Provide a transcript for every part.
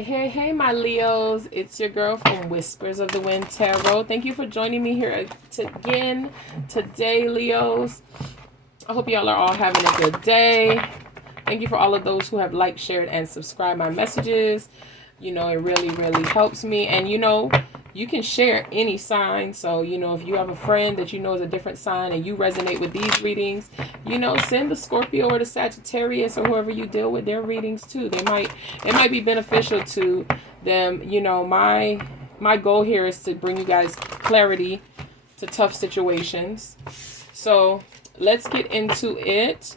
Hey, my Leos. It's your girl from Whispers of the Wind Tarot. Thank you for joining me here again today, Leos. I hope y'all are all having a good day. Thank you for all of those who have liked, shared, and subscribed my messages. You know, it really, really helps me. And, you know, you can share any sign. So, you know, if you have a friend that you know is a different sign and you resonate with these readings, you know, send the Scorpio or the Sagittarius or whoever you deal with their readings too. It might be beneficial to them. You know, my goal here is to bring you guys clarity to tough situations. So let's get into it.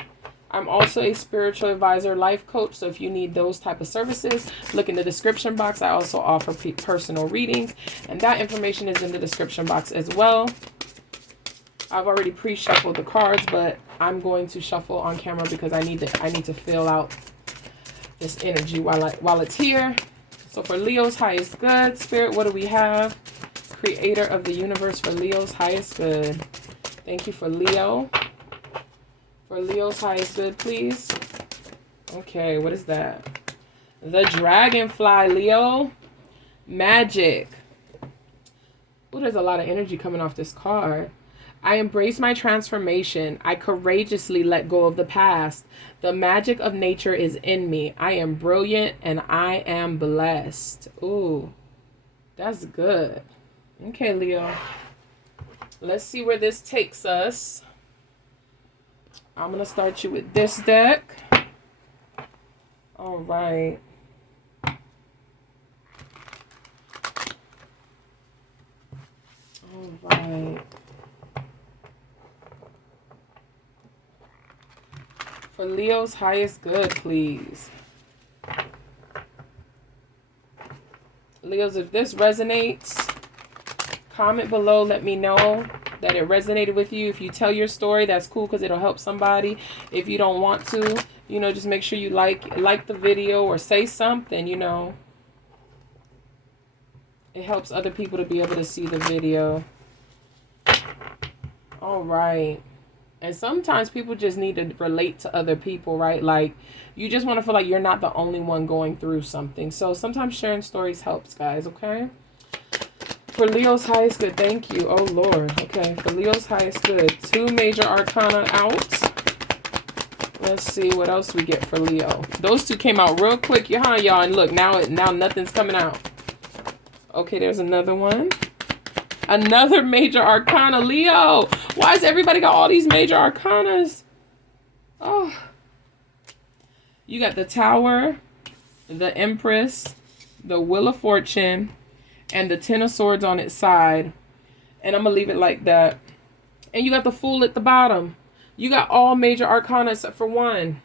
I'm also a spiritual advisor, life coach. So if you need those type of services, look in the description box. I also offer personal readings, and that information is in the description box as well. I've already pre-shuffled the cards, but I'm going to shuffle on camera because I need to fill out this energy while it's here. So for Leo's highest good, Spirit, what do we have? Creator of the universe for Leo's highest good. Thank you for Leo. For Leo's highest good, please. Okay, what is that? The Dragonfly, Leo. Magic. Oh, there's a lot of energy coming off this card. I embrace my transformation. I courageously let go of the past. The magic of nature is in me. I am brilliant and I am blessed. Ooh, that's good. Okay, Leo. Let's see where this takes us. I'm going to start you with this deck. All right. All right. For Leo's highest good, please. Leos, if this resonates, comment below. Let me know that it resonated with you. If you tell your story, that's cool because it'll help somebody. If you don't want to, you know, just make sure you like the video or say something, you know. It helps other people to be able to see the video. All right. And sometimes people just need to relate to other people, right? Like, you just want to feel like you're not the only one going through something. So sometimes sharing stories helps, guys, okay? For Leo's highest good, thank you. Oh, Lord. Okay, for Leo's highest good. 2 major arcana out. Let's see what else we get for Leo. Those 2 came out real quick, huh, y'all? And look, now nothing's coming out. Okay, there's another one. Another major arcana, Leo. Why has everybody got all these major arcanas? Oh. You got the Tower, the Empress, the Wheel of Fortune, and the 10 of Swords on its side. And I'm going to leave it like that. And you got the Fool at the bottom. You got all major arcana except for 1.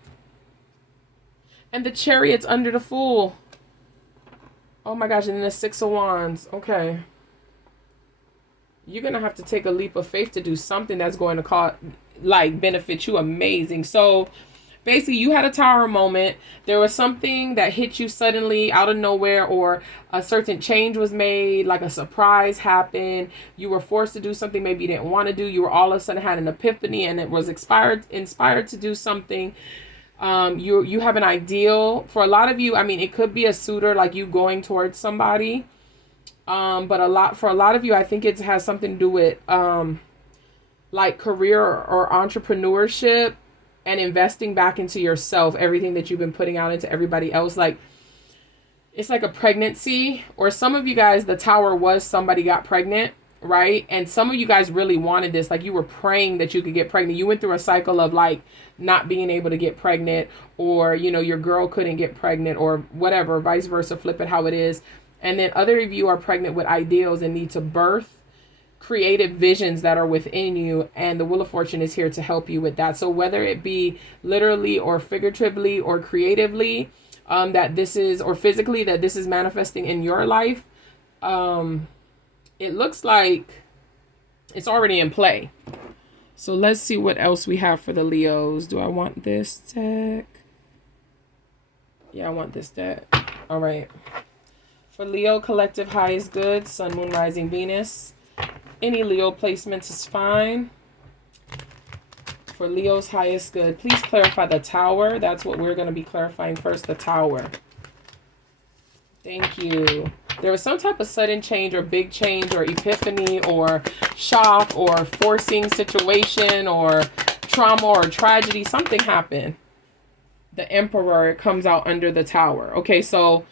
And the Chariot's under the Fool. Oh my gosh, and then the 6 of Wands. Okay. You're going to have to take a leap of faith to do something that's going to benefit you. Amazing. So basically, you had a tower moment. There was something that hit you suddenly out of nowhere, or a certain change was made, like a surprise happened. You were forced to do something maybe you didn't want to do. You were all of a sudden had an epiphany and it was inspired to do something. You have an ideal. For a lot of you, I mean, it could be a suitor, like you going towards somebody. But for a lot of you, I think it has something to do with like career or entrepreneurship. And investing back into yourself, everything that you've been putting out into everybody else. Like, it's like a pregnancy. Or some of you guys, the Tower was somebody got pregnant, right? And some of you guys really wanted this. Like, you were praying that you could get pregnant. You went through a cycle of like not being able to get pregnant, or, you know, your girl couldn't get pregnant, or whatever, vice versa, flip it how it is. And then other of you are pregnant with ideals and need to birth creative visions that are within you, and the Wheel of Fortune is here to help you with that. So whether it be literally or figuratively or creatively, that this is, or physically, that this is manifesting in your life, it looks like it's already in play. So let's see what else we have for the Leos. Do I want this deck? Yeah, I want this deck. All right. For Leo, collective highest good, Sun, Moon, Rising, Venus. Any Leo placements is fine. For Leo's highest good, please clarify the Tower. That's what we're going to be clarifying first, the Tower. Thank you. There was some type of sudden change or big change or epiphany or shock or forcing situation or trauma or tragedy. Something happened. The Emperor comes out under the Tower. Okay, so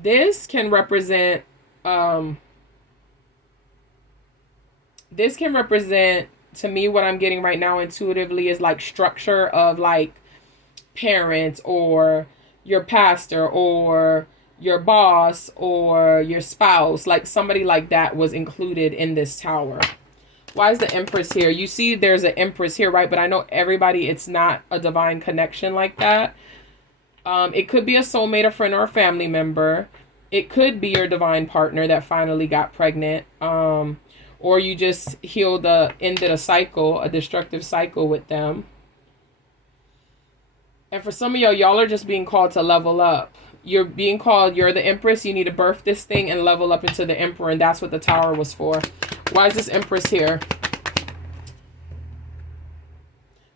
this can represent to me what I'm getting right now intuitively is like structure of like parents or your pastor or your boss or your spouse, like somebody like that was included in this tower. Why is the Empress here? You see there's an Empress here, right? But I know everybody, it's not a divine connection like that. It could be a soulmate, a friend, or a family member. It could be your divine partner that finally got pregnant. Or you just ended a cycle, a destructive cycle with them. And for some of y'all are just being called to level up. You're being called, you're the Empress, you need to birth this thing and level up into the Emperor, and that's what the Tower was for. Why is this Empress here?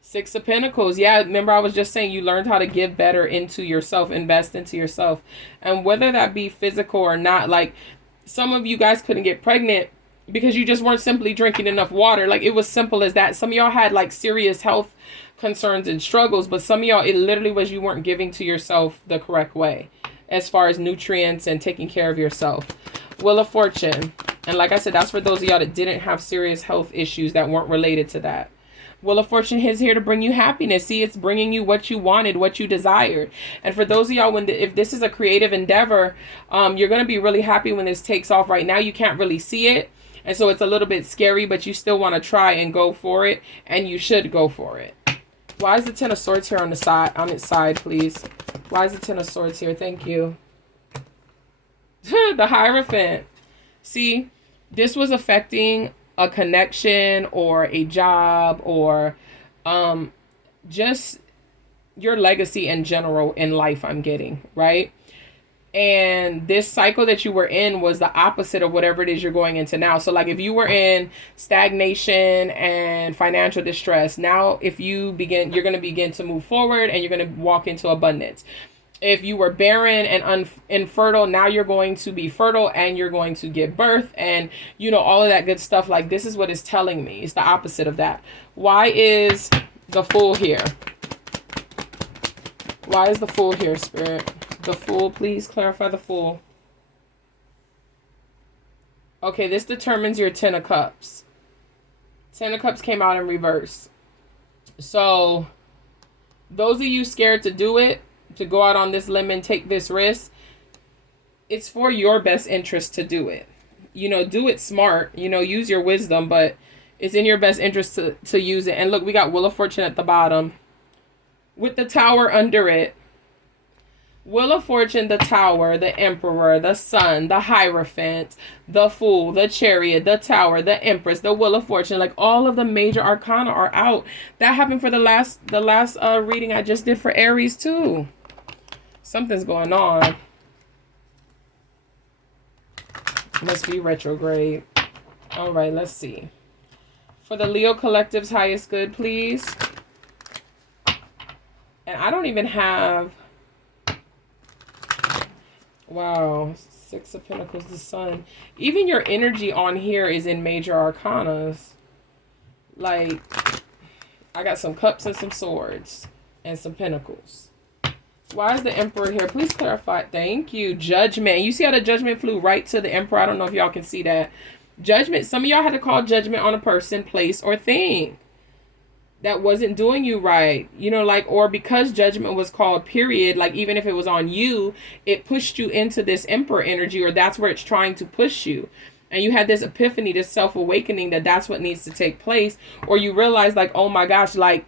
Six of Pentacles. Yeah, remember I was just saying you learned how to give better into yourself, invest into yourself. And whether that be physical or not, like some of you guys couldn't get pregnant because you just weren't simply drinking enough water. Like it was simple as that. Some of y'all had like serious health concerns and struggles, but some of y'all, it literally was you weren't giving to yourself the correct way as far as nutrients and taking care of yourself. Wheel of Fortune. And like I said, that's for those of y'all that didn't have serious health issues that weren't related to that. Wheel of Fortune is here to bring you happiness. See, it's bringing you what you wanted, what you desired. And for those of y'all, if this is a creative endeavor, you're going to be really happy when this takes off. Right now, you can't really see it. And so it's a little bit scary, but you still want to try and go for it. And you should go for it. Why is the Ten of Swords here on its side, please? Why is the Ten of Swords here? Thank you. The Hierophant. See, this was affecting a connection or a job or just your legacy in general in life, I'm getting, right? And this cycle that you were in was the opposite of whatever it is you're going into now. So like if you were in stagnation and financial distress, now if you're going to begin to move forward and you're going to walk into abundance. If you were barren and infertile, now you're going to be fertile and you're going to give birth and, you know, all of that good stuff. Like this is what it's telling me. It's the opposite of that. Why is the Fool here? Why is the Fool here, Spirit? The Fool, please clarify the Fool. Okay, this determines your Ten of Cups. Ten of Cups came out in reverse. So those of you scared to do it, to go out on this limb and take this risk, it's for your best interest to do it. You know, do it smart, you know, use your wisdom, but it's in your best interest to use it. And look, we got Wheel of Fortune at the bottom with the Tower under it. Wheel of Fortune, the Tower, the Emperor, the Sun, the Hierophant, the Fool, the Chariot, the Tower, the Empress, the Wheel of Fortune. Like all of the major arcana are out. That happened for the last reading I just did for Aries too. Something's going on. Must be retrograde. All right, let's see. For the Leo Collective's highest good, please. And I don't even have... Wow, Six of Pentacles, the Sun. Even your energy on here is in major arcanas. Like, I got some cups and some swords and some pentacles. Why is the Emperor here? Please clarify. Thank you. Judgment. You see how the Judgment flew right to the Emperor? I don't know if y'all can see that. Judgment. Some of y'all had to call judgment on a person, place, or thing that wasn't doing you right, you know, like, or because judgment was called, period, like even if it was on you, it pushed you into this Emperor energy, or that's where it's trying to push you. And you had this epiphany, this self-awakening that that's what needs to take place, or you realize like, oh my gosh, like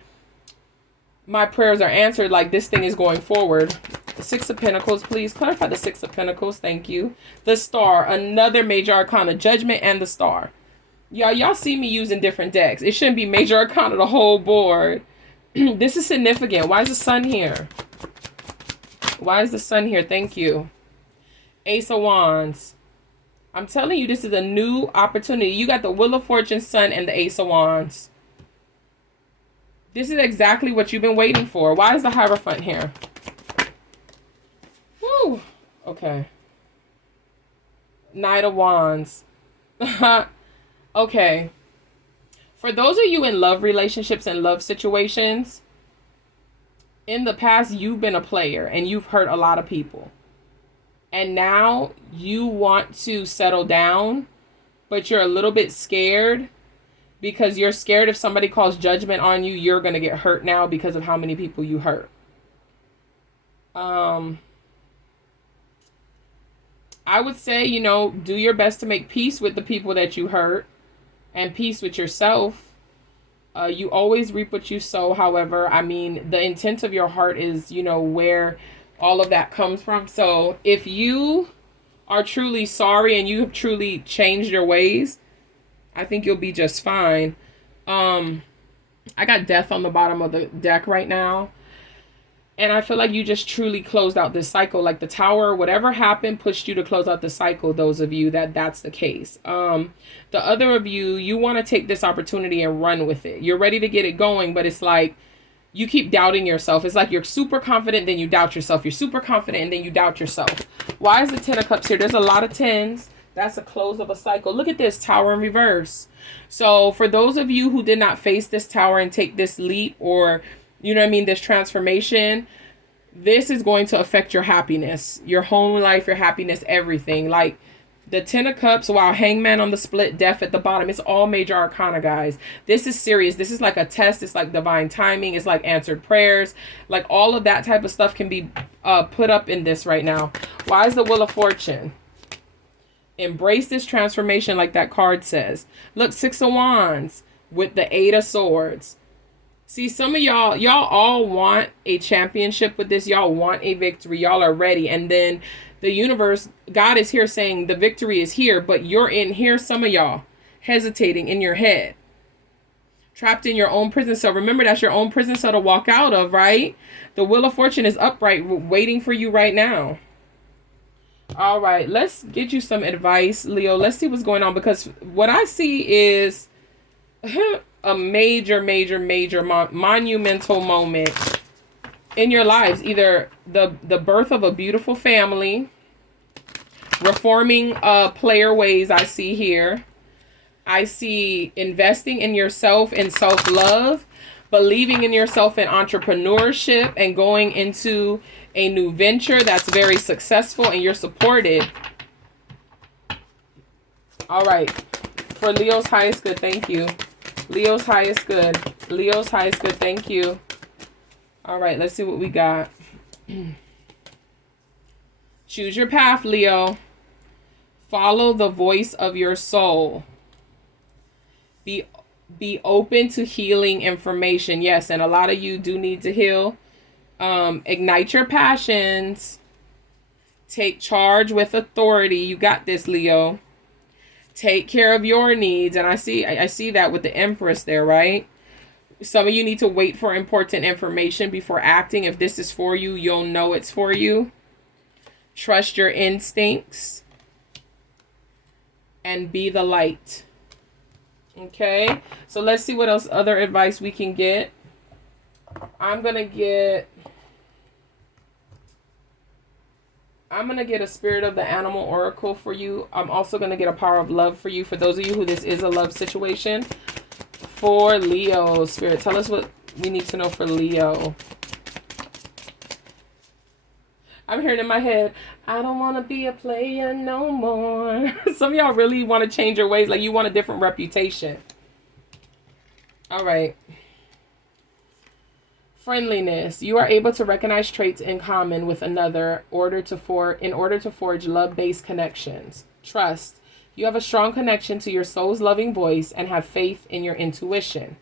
my prayers are answered, like this thing is going forward. The Six of Pentacles, please clarify the Six of Pentacles. Thank you. The Star, another major arcana, Judgment and the Star. Y'all see me using different decks. It shouldn't be major arcana the whole board. This is significant. Why is the Sun here? Why is the Sun here? Thank you. Ace of Wands. I'm telling you, this is a new opportunity. You got the Wheel of Fortune, Sun, and the Ace of Wands. This is exactly what you've been waiting for. Why is the Hierophant here? Woo. Okay. Knight of Wands. Okay. For those of you in love relationships and love situations, in the past, you've been a player and you've hurt a lot of people. And now you want to settle down, but you're a little bit scared because you're scared if somebody calls judgment on you, you're going to get hurt now because of how many people you hurt. I would say, you know, do your best to make peace with the people that you hurt and peace with yourself. You always reap what you sow. However, I mean, the intent of your heart is, you know, where all of that comes from. So if you are truly sorry and you have truly changed your ways, I think you'll be just fine. I got death on the bottom of the deck right now. And I feel like you just truly closed out this cycle. Like the tower, whatever happened, pushed you to close out the cycle. Those of you that's the case. The other of you, you want to take this opportunity and run with it. You're ready to get it going, but it's like you keep doubting yourself. It's like you're super confident, then you doubt yourself. You're super confident, and then you doubt yourself. Why is the 10 of Cups here? There's a lot of 10s. That's a close of a cycle. Look at this, Tower in reverse. So for those of you who did not face this tower and take this leap, or you know what I mean, this transformation, this is going to affect your happiness, your home life, your happiness, everything. Like the 10 of Cups, wow, Hangman on the split, Death at the bottom. It's all major arcana, guys. This is serious. This is like a test. It's like divine timing. It's like answered prayers. Like all of that type of stuff can be put up in this right now. Why is the Wheel of Fortune? Embrace this transformation like that card says. Look, 6 of Wands with the 8 of Swords. See, some of y'all all want a championship with this. Y'all want a victory. Y'all are ready. And then the universe, God is here saying the victory is here, but you're in here, some of y'all, hesitating in your head. Trapped in your own prison cell. Remember, that's your own prison cell to walk out of, right? The Wheel of Fortune is upright, waiting for you right now. All right, let's get you some advice, Leo. Let's see what's going on, because what I see is a major monumental moment in your lives. Either the birth of a beautiful family, reforming player ways I see here. I see investing in yourself and self-love, believing in yourself in entrepreneurship, and going into a new venture that's very successful and you're supported. All right. For Leo's highest good, thank you. Leo's highest good. Leo's highest good, thank you. All right, let's see what we got. Choose your path, Leo. Follow the voice of your soul. Be open to healing information. Yes, and a lot of you do need to heal. Ignite your passions. Take charge with authority. You got this, Leo. Take care of your needs. And I see that with the Empress there, right? Some of you need to wait for important information before acting. If this is for you, you'll know it's for you. Trust your instincts. And be the light. Okay? So let's see what else other advice we can get. I'm going to get a Spirit of the Animal Oracle for you. I'm also going to get a Power of Love for you. For those of you who this is a love situation. For Leo, Spirit, tell us what we need to know for Leo. I'm hearing in my head, I don't want to be a player no more. Some of y'all really want to change your ways. Like you want a different reputation. All right. Friendliness. You are able to recognize traits in common with another in order to forge love-based connections. Trust. You have a strong connection to your soul's loving voice and have faith in your intuition.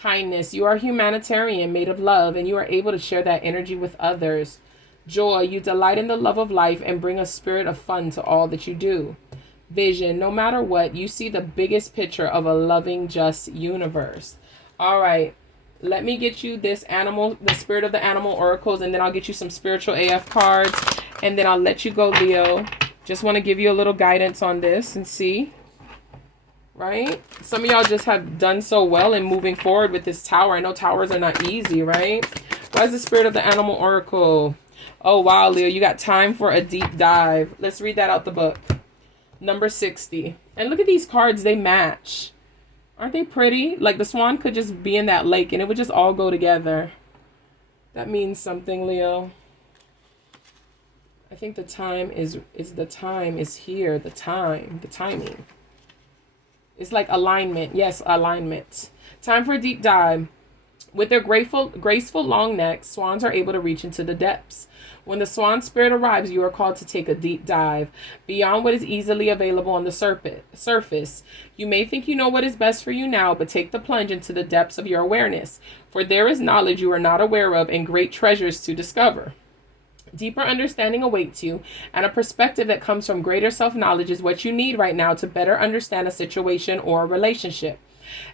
Kindness. You are humanitarian, made of love, and you are able to share that energy with others. Joy. You delight in the love of life and bring a spirit of fun to all that you do. Vision. No matter what, you see the biggest picture of a loving, just universe. All right. Let me get you this animal, the Spirit of the Animal Oracles, and then I'll get you some spiritual AF cards, and then I'll let you go, Leo. Just want to give you a little guidance on this and see. Right? Some of y'all just have done so well in moving forward with this tower. I know towers are not easy, right? Why is the Spirit of the Animal Oracle? Oh, wow, Leo, you got time for a deep dive. Let's read that out the book. Number 60. And look at these cards. They match. Aren't they pretty? Like the swan could just be in that lake and it would just all go together. That means something, Leo. I think the time is here. The timing. It's like alignment. Yes, alignment. Time for a deep dive. With their graceful long necks, swans are able to reach into the depths. When the swan spirit arrives, you are called to take a deep dive beyond what is easily available on the surface. You may think you know what is best for you now, but take the plunge into the depths of your awareness, for there is knowledge you are not aware of and great treasures to discover. Deeper understanding awaits you, and a perspective that comes from greater self-knowledge is what you need right now to better understand a situation or a relationship.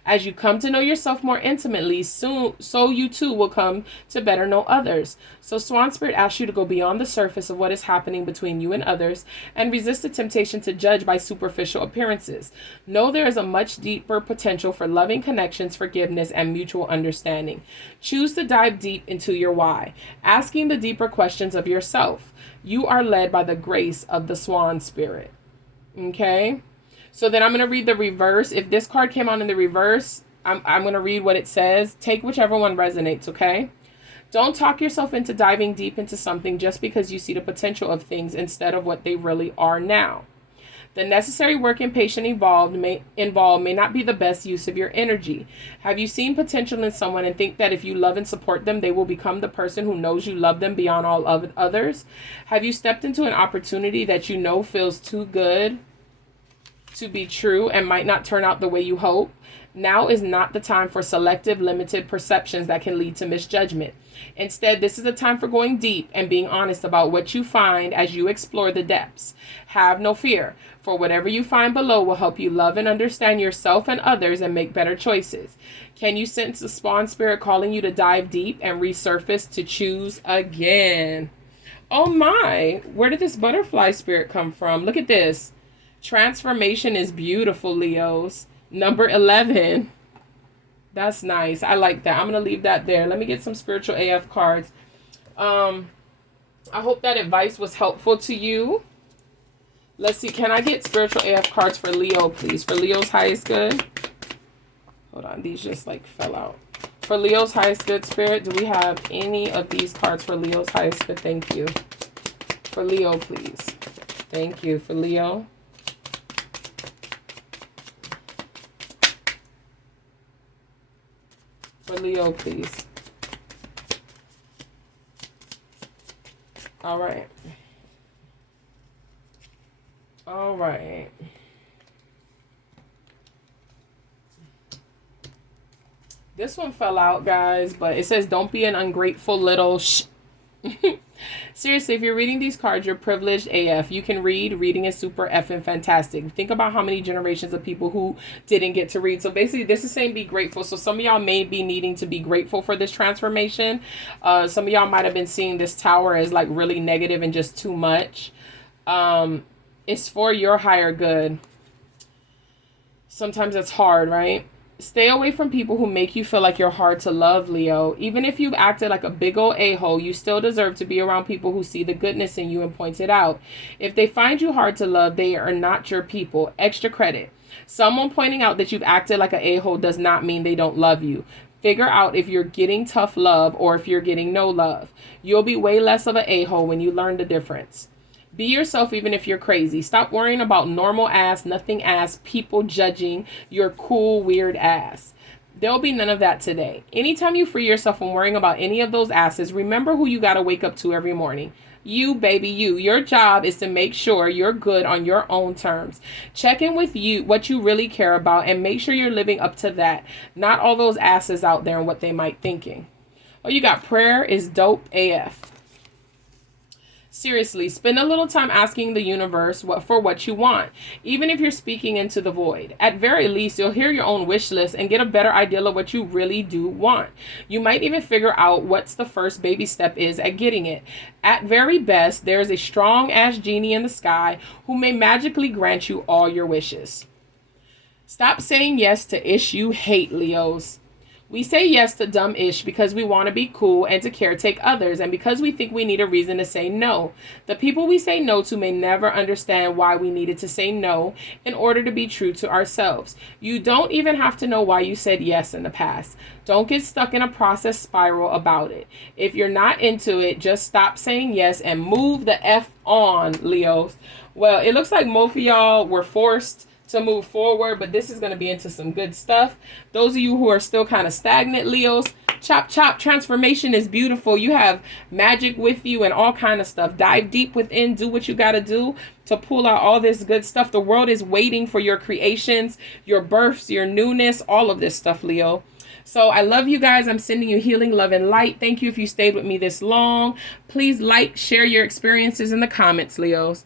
As you come to know yourself more intimately, so you too will come to better know others. So Swan Spirit asks you to go beyond the surface of what is happening between you and others and resist the temptation to judge by superficial appearances. Know there is a much deeper potential for loving connections, forgiveness, and mutual understanding. Choose to dive deep into your why, asking the deeper questions of yourself. You are led by the grace of the Swan Spirit. Okay? So then I'm going to read the reverse. If this card came on in the reverse, I'm going to read what it says. Take whichever one resonates, okay? Don't talk yourself into diving deep into something just because you see the potential of things instead of what they really are now. The necessary work and patience involved may not be the best use of your energy. Have you seen potential in someone and think that if you love and support them, they will become the person who knows you love them beyond all others? Have you stepped into an opportunity that you know feels too good to be true and might not turn out the way you hope? Now is not the time for selective, limited perceptions that can lead to misjudgment. Instead, this is a time for going deep and being honest about what you find as you explore the depths. Have no fear, for whatever you find below will help you love and understand yourself and others and make better choices. Can you sense the Swan Spirit calling you to dive deep and resurface to choose again? Oh my, where did this butterfly spirit come from? Look at this. Transformation is beautiful, Leos. Number 11. That's nice. I like that. I'm going to leave that there. Let me get some spiritual AF cards. I hope that advice was helpful to you. Let's see. Can I get spiritual AF cards for Leo, please? For Leo's highest good. Hold on. These just like fell out. For Leo's highest good, Spirit, do we have any of these cards for Leo's highest good? Thank you. For Leo, please. Thank you. For Leo. For Leo, please. All right. All right. This one fell out, guys, but it says don't be an ungrateful little Seriously, if you're reading these cards, you're privileged AF. You can read. Reading is super effing fantastic. Think about how many generations of people who didn't get to read. So basically, this is saying be grateful. So some of y'all may be needing to be grateful for this transformation. Some of y'all might have been seeing this tower as like really negative and just too much. It's for your higher good. Sometimes it's hard, right? Stay away from people who make you feel like you're hard to love, Leo. Even if you've acted like a big old a-hole, you still deserve to be around people who see the goodness in you and point it out. If they find you hard to love, they are not your people. Extra credit. Someone pointing out that you've acted like an a-hole does not mean they don't love you. Figure out if you're getting tough love or if you're getting no love. You'll be way less of an a-hole when you learn the difference. Be yourself even if you're crazy. Stop worrying about normal ass, nothing ass, people judging your cool, weird ass. There'll be none of that today. Anytime you free yourself from worrying about any of those asses, remember who you got to wake up to every morning. You, baby, you. Your job is to make sure you're good on your own terms. Check in with you, what you really care about, and make sure you're living up to that. Not all those asses out there and what they might thinking. Oh, you got prayer is dope AF. Seriously, spend a little time asking the universe for what you want, even if you're speaking into the void. At very least, you'll hear your own wish list and get a better idea of what you really do want. You might even figure out what's the first baby step is at getting it. At very best, there is a strong-ass genie in the sky who may magically grant you all your wishes. Stop saying yes to ish you hate, Leos. We say yes to dumb-ish because we want to be cool and to caretake others, and because we think we need a reason to say no. The people we say no to may never understand why we needed to say no in order to be true to ourselves. You don't even have to know why you said yes in the past. Don't get stuck in a process spiral about it. If you're not into it, just stop saying yes and move the F on, Leos. Well, it looks like most of y'all were forced to move forward, but this is going to be into some good stuff. Those of you who are still kind of stagnant, Leos, chop chop, transformation is beautiful. You have magic with you and all kind of stuff. Dive deep within, do what you got to do to pull out all this good stuff. The world is waiting for your creations, your births, your newness, all of this stuff, Leo. So I love you guys. I'm sending you healing, love, and light. Thank you if you stayed with me this long. Please like, share your experiences in the comments, Leos.